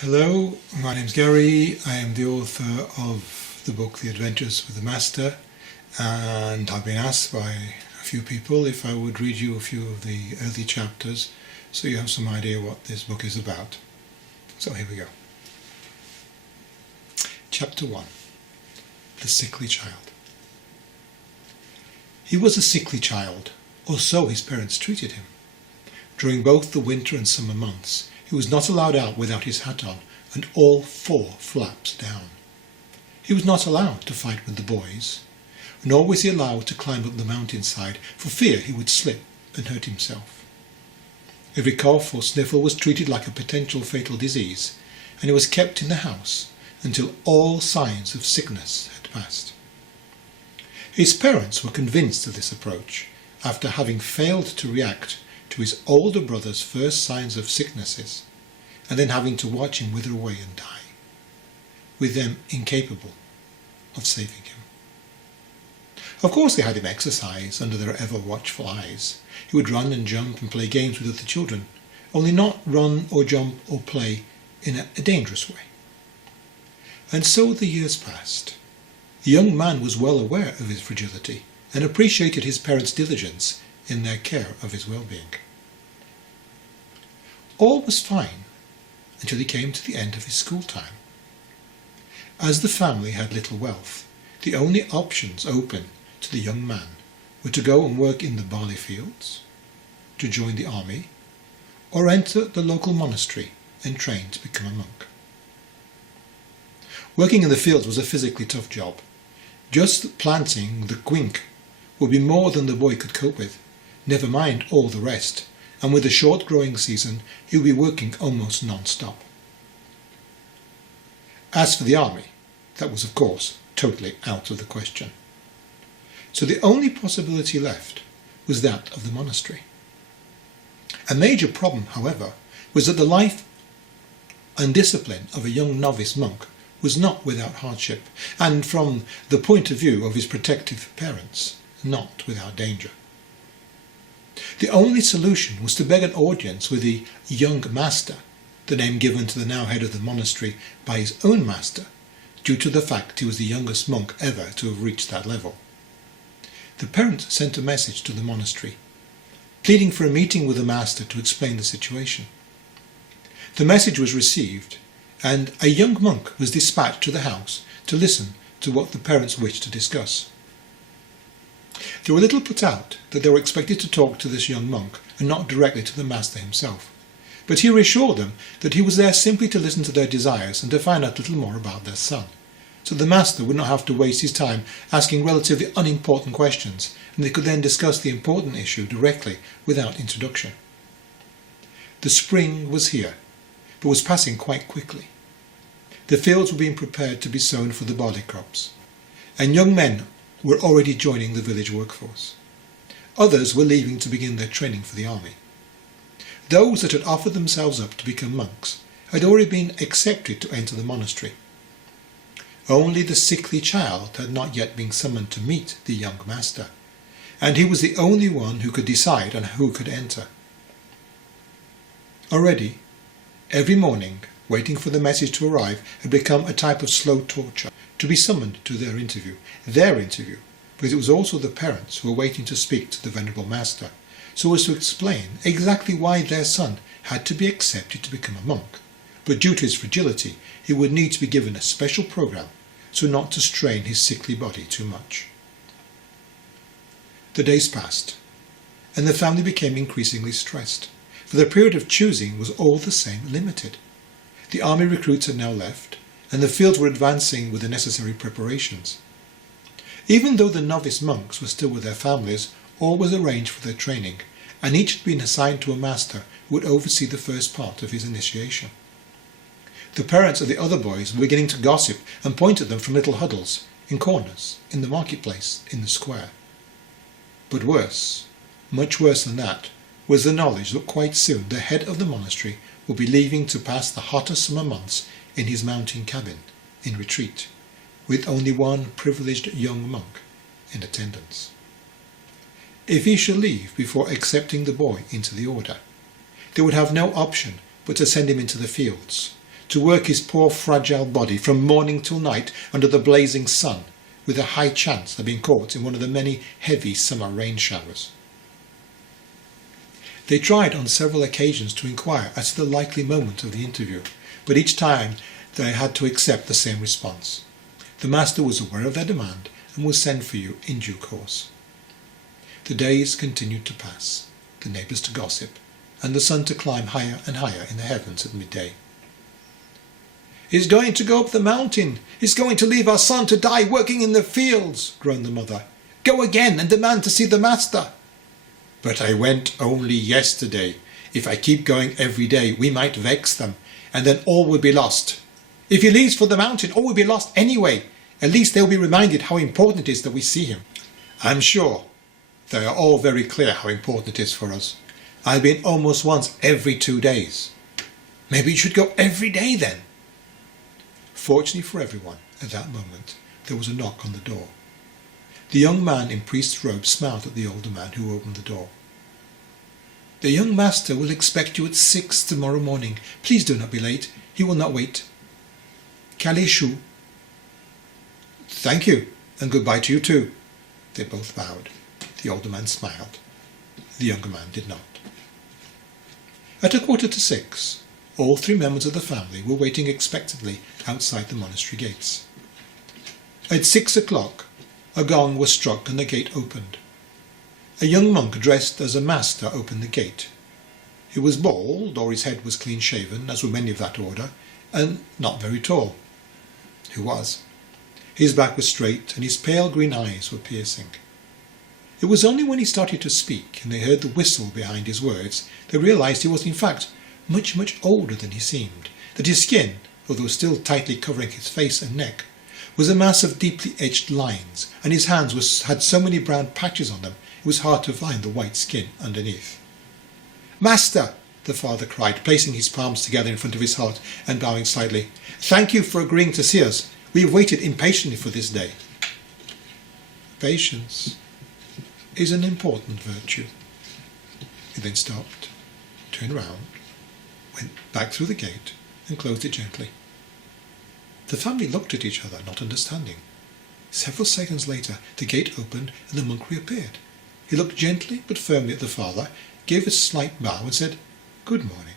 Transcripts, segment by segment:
Hello, my name's Gary. I am the author of the book The Adventures with the Master, and I've been asked by a few people if I would read you a few of the early chapters so you have some idea what this book is about. So here we go. Chapter 1. The Sickly Child. He was a sickly child, or so his parents treated him. During both the winter and summer months, he was not allowed out without his hat on and all 4 flaps down. He was not allowed to fight with the boys, nor was he allowed to climb up the mountainside for fear he would slip and hurt himself. Every cough or sniffle was treated like a potential fatal disease, and he was kept in the house until all signs of sickness had passed. His parents were convinced of this approach after having failed to react to his older brother's first signs of sicknesses, and then having to watch him wither away and die, with them incapable of saving him. Of course they had him exercise under their ever watchful eyes. He would run and jump and play games with other children, only not run or jump or play in a dangerous way. And so the years passed. The young man was well aware of his fragility and appreciated his parents' diligence in their care of his well-being. All was fine until he came to the end of his school time. As the family had little wealth, the only options open to the young man were to go and work in the barley fields, to join the army, or enter the local monastery and train to become a monk. Working in the fields was a physically tough job. Just planting the quink would be more than the boy could cope with, never mind all the rest, and with a short growing season he would be working almost non-stop. As for the army, that was of course totally out of the question. So the only possibility left was that of the monastery. A major problem, however, was that the life and discipline of a young novice monk was not without hardship, and from the point of view of his protective parents, not without danger. The only solution was to beg an audience with the young master, the name given to the now head of the monastery by his own master, due to the fact he was the youngest monk ever to have reached that level. The parents sent a message to the monastery, pleading for a meeting with the master to explain the situation. The message was received, and a young monk was dispatched to the house to listen to what the parents wished to discuss. They were a little put out that they were expected to talk to this young monk and not directly to the master himself, but he reassured them that he was there simply to listen to their desires and to find out a little more about their son, so the master would not have to waste his time asking relatively unimportant questions, and they could then discuss the important issue directly without introduction. The spring was here, but was passing quite quickly. The fields were being prepared to be sown for the barley crops, and young men were already joining the village workforce. Others were leaving to begin their training for the army. Those that had offered themselves up to become monks had already been accepted to enter the monastery. Only the sickly child had not yet been summoned to meet the young master, and he was the only one who could decide on who could enter. Already, every morning, waiting for the message to arrive had become a type of slow torture, to be summoned to their interview, because it was also the parents who were waiting to speak to the venerable master, so as to explain exactly why their son had to be accepted to become a monk, but due to his fragility he would need to be given a special program so not to strain his sickly body too much. The days passed, and the family became increasingly stressed, for the period of choosing was all the same limited. The army recruits had now left, and the fields were advancing with the necessary preparations. Even though the novice monks were still with their families, all was arranged for their training, and each had been assigned to a master who would oversee the first part of his initiation. The parents of the other boys were beginning to gossip and point at them from little huddles, in corners, in the marketplace, in the square. But worse, much worse than that, was the knowledge that quite soon the head of the monastery would be leaving to pass the hotter summer months in his mountain cabin, in retreat, with only one privileged young monk in attendance. If he should leave before accepting the boy into the order, they would have no option but to send him into the fields, to work his poor fragile body from morning till night under the blazing sun, with a high chance of being caught in one of the many heavy summer rain showers. They tried on several occasions to inquire as to the likely moment of the interview, but each time they had to accept the same response. The master was aware of their demand and will send for you in due course. The days continued to pass, the neighbours to gossip, and the sun to climb higher and higher in the heavens at midday. "He's going to go up the mountain. He's going to leave our son to die working in the fields," groaned the mother. "Go again and demand to see the master." "But I went only yesterday. If I keep going every day, we might vex them, and then all will be lost. If he leaves for the mountain, all will be lost anyway. At least they'll be reminded how important it is that we see him." "I'm sure they are all very clear how important it is for us. I've been almost once every 2 days." "Maybe you should go every day then." Fortunately for everyone, at that moment, there was a knock on the door. The young man in priest's robe smiled at the older man who opened the door. "The young master will expect you at 6 tomorrow morning. Please do not be late. He will not wait." "Kalishu." "Thank you, and goodbye to you too." They both bowed. The older man smiled. The younger man did not. At 6:15, all 3 members of the family were waiting expectantly outside the monastery gates. At 6 o'clock, a gong was struck and the gate opened. A young monk dressed as a master opened the gate. He was bald, or his head was clean shaven, as were many of that order, and not very tall. He was. His back was straight, and his pale green eyes were piercing. It was only when he started to speak, and they heard the whistle behind his words, they realized he was in fact much, much older than he seemed, that his skin, although still tightly covering his face and neck, was a mass of deeply etched lines, and his hands had so many brown patches on them it was hard to find the white skin underneath. "Master," the father cried, placing his palms together in front of his heart and bowing slightly, "thank you for agreeing to see us. We have waited impatiently for this day." Patience is an important virtue. He then stopped, turned round, went back through the gate and closed it gently. The family looked at each other, not understanding. Several seconds later, the gate opened and the monk reappeared. He looked gently but firmly at the father, gave a slight bow and said, "Good morning."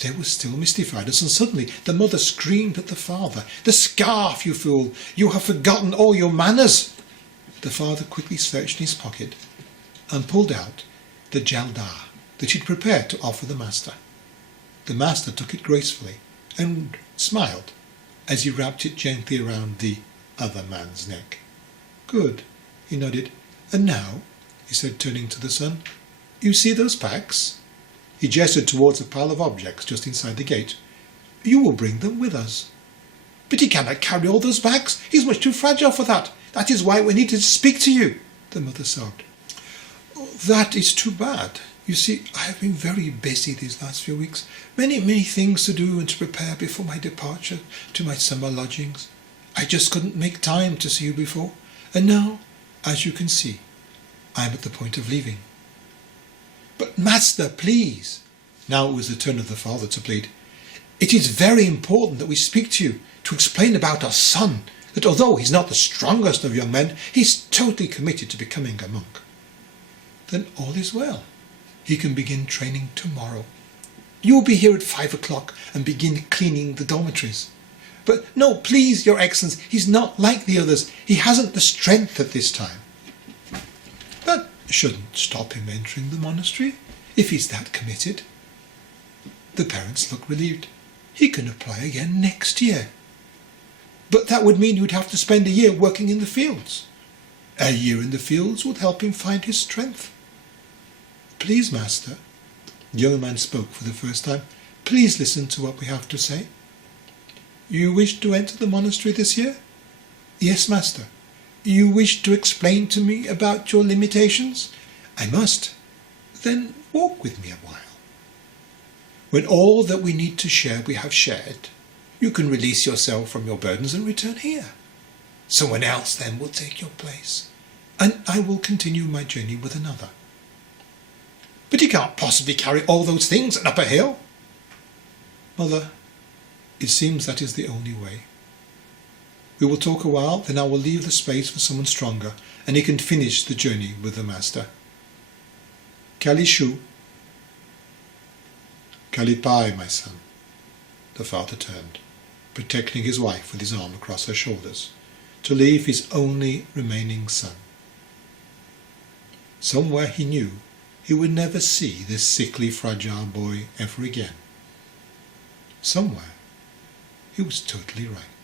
They were still mystified, and suddenly the mother screamed at the father, "The scarf, you fool! You have forgotten all your manners!" The father quickly searched in his pocket and pulled out the jalda that he'd prepared to offer the master. The master took it gracefully and smiled as he wrapped it gently around the other man's neck. "Good," he nodded. "And now," he said, turning to the son, "you see those packs?" He gestured towards a pile of objects just inside the gate. "You will bring them with us." "But he cannot carry all those packs. He's much too fragile for that. That is why we needed to speak to you," the mother sobbed. "That is too bad. You see, I have been very busy these last few weeks. Many things to do and to prepare before my departure to my summer lodgings. I just couldn't make time to see you before. And now, as you can see, I am at the point of leaving." "But master, please." Now it was the turn of the father to plead. "It is very important that we speak to you, to explain about our son, that although he's not the strongest of young men, he's totally committed to becoming a monk." "Then all is well. He can begin training tomorrow. You will be here at 5 o'clock and begin cleaning the dormitories." "But no, please, your Excellency, he's not like the others. He hasn't the strength at this time." "That shouldn't stop him entering the monastery, if he's that committed." The parents looked relieved. "He can apply again next year." "But that would mean you'd have to spend a year working in the fields." "A year in the fields would help him find his strength." "Please, master," the young man spoke for the first time, "please listen to what we have to say." "You wish to enter the monastery this year?" "Yes, master." "You wish to explain to me about your limitations?" "I must." "Then walk with me a while. When all that we need to share we have shared, you can release yourself from your burdens and return here. Someone else then will take your place, and I will continue my journey with another." "But he can't possibly carry all those things up a hill." "Mother, It seems that is the only way. We will talk a while, then I will leave the space for someone stronger, and he can finish the journey with the master. Kalishu. Kalipai, my son. The father turned, protecting his wife with his arm across her shoulders, to leave his only remaining son. Somewhere he knew he would never see this sickly, fragile boy ever again. Somewhere he was totally right.